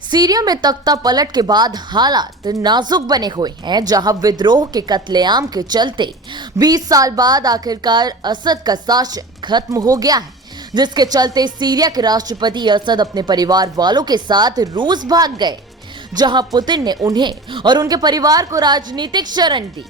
Syria में तख्ता पलट के बाद हालात नाजुक बने हुए हैं, जहां विद्रोह के कत्लेआम के चलते 20 साल बाद आखिरकार असद का शासन खत्म हो गया है, जिसके चलते सीरिया के राष्ट्रपति असद अपने परिवार वालों के साथ रूस भाग गए, जहां पुतिन ने उन्हें और उनके परिवार को राजनीतिक शरण दी।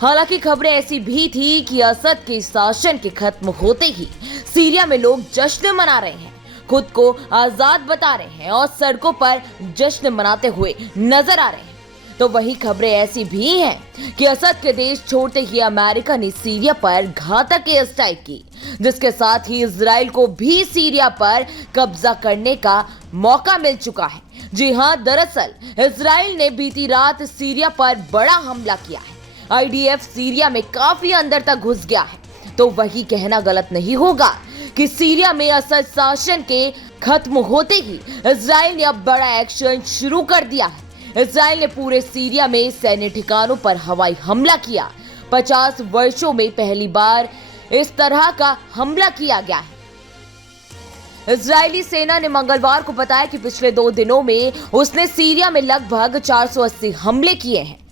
हालांकि खबरें ऐसी भी थी कि असद के शासन के खत्म होते ही सीरिया में लोग जश्न मना रहे हैं, खुद को आजाद बता रहे हैं और सड़कों पर जश्न मनाते हुए नजर आ रहे हैं। तो वही खबरें ऐसी भी हैं कि असद के देश छोड़ते ही अमेरिका ने सीरिया पर घातक एयर स्ट्राइक की, जिसके साथ ही इजराइल को भी सीरिया पर कब्जा करने का मौका मिल चुका है। जी हां, दरअसल इजराइल ने बीती रात सीरिया पर बड़ा हमला किया है। आईडीएफ सीरिया में काफी अंदर तक घुस गया है। तो वही कहना गलत नहीं होगा कि सीरिया में असद शासन के खत्म होते ही इजराइल ने अब बड़ा एक्शन शुरू कर दिया है। इजराइल ने पूरे सीरिया में सैन्य ठिकानों पर हवाई हमला किया। 50 वर्षों में पहली बार इस तरह का हमला किया गया है। इजरायली सेना ने मंगलवार को बताया कि पिछले 2 दिनों में उसने सीरिया में लगभग 480 हमले किए हैं।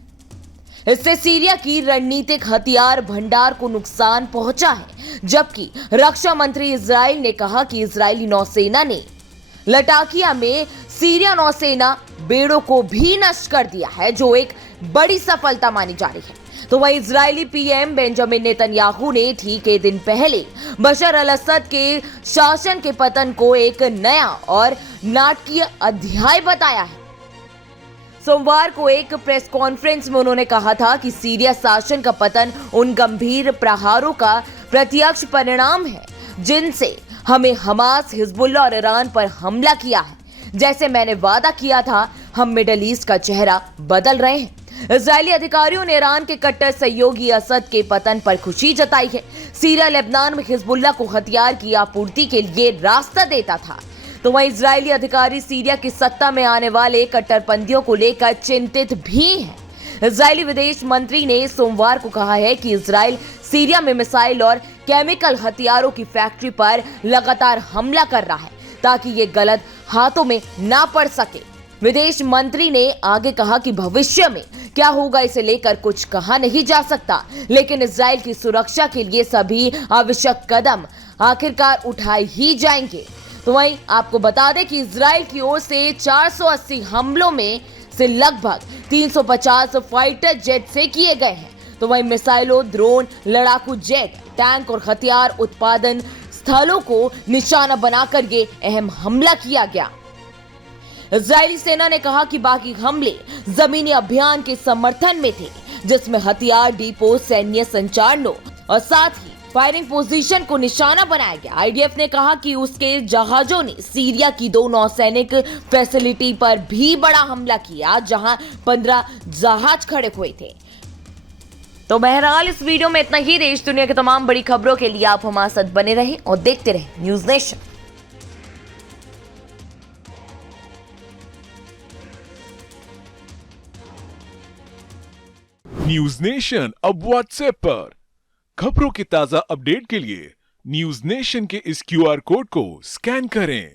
इससे सीरिया की रणनीतिक हथियार भंडार को नुकसान पहुंचा है, जबकि रक्षा मंत्री इजराइल ने कहा कि इजरायली नौसेना ने लटाकिया में सीरिया नौसेना बेड़ों को भी नष्ट कर दिया है, जो एक बड़ी सफलता मानी जा रही है। तो वहीं इजरायली पीएम बेंजामिन नेतन्याहू ने ठीक एक दिन पहले बशर अल असद के शासन के पतन को एक नया और नाटकीय अध्याय बताया है। सोमवार को एक प्रेस कॉन्फ्रेंस में उन्होंने कहा था कि सीरिया शासन का पतन उन गंभीर प्रहारों का प्रत्यक्ष परिणाम है जिनसे हमें हमास, हिजबुल्लाह और ईरान पर हमला किया है। जैसे मैंने वादा किया था, हम मिडल ईस्ट का चेहरा बदल रहे हैं। इजरायली अधिकारियों ने ईरान के कट्टर सहयोगी असद के पतन पर खुशी जताई है। सीरिया लेबनान में हिजबुल्लाह को हथियार की आपूर्ति के लिए रास्ता देता था। तो वहीं इजरायली अधिकारी सीरिया की सत्ता में आने वाले कट्टरपंथियों को लेकर चिंतित भी हैं। इजरायली विदेश मंत्री ने सोमवार को कहा है कि इजराइल सीरिया में मिसाइल और केमिकल हथियारों की फैक्ट्री पर लगातार हमला कर रहा है, ताकि ये गलत हाथों में ना पड़ सके। विदेश मंत्री ने आगे कहा कि भविष्य में क्या होगा इसे लेकर कुछ कहा नहीं जा सकता, लेकिन इजराइल की सुरक्षा के लिए सभी आवश्यक कदम आखिरकार उठाए ही जाएंगे। तो वहीं आपको बता दें कि इजराइल की ओर से 480 हमलों में से लगभग 350 फाइटर जेट से किए गए हैं। तो वहीं मिसाइलों, ड्रोन, लड़ाकू जेट, टैंक और हथियार उत्पादन स्थलों को निशाना बनाकर ये अहम हमला किया गया। इजरायली सेना ने कहा कि बाकी हमले जमीनी अभियान के समर्थन में थे, जिसमें हथियार डिपो, सैन्य संचालनों और साथ ही फायरिंग पोजीशन को निशाना बनाया गया। आईडीएफ ने कहा कि उसके जहाजों ने सीरिया की 2 नौसैनिक फैसिलिटी पर भी बड़ा हमला किया, जहां 15 जहाज खड़े हुए थे। तो बहरहाल इस वीडियो में इतना ही। देश दुनिया की तमाम बड़ी खबरों के लिए आप हमारे साथ बने रहें और देखते रहें न्यूज नेशन। न्यूज नेशन अब व्हाट्सएप पर खबरों की ताजा अपडेट के लिए न्यूज नेशन के इस क्यूआर कोड को स्कैन करें।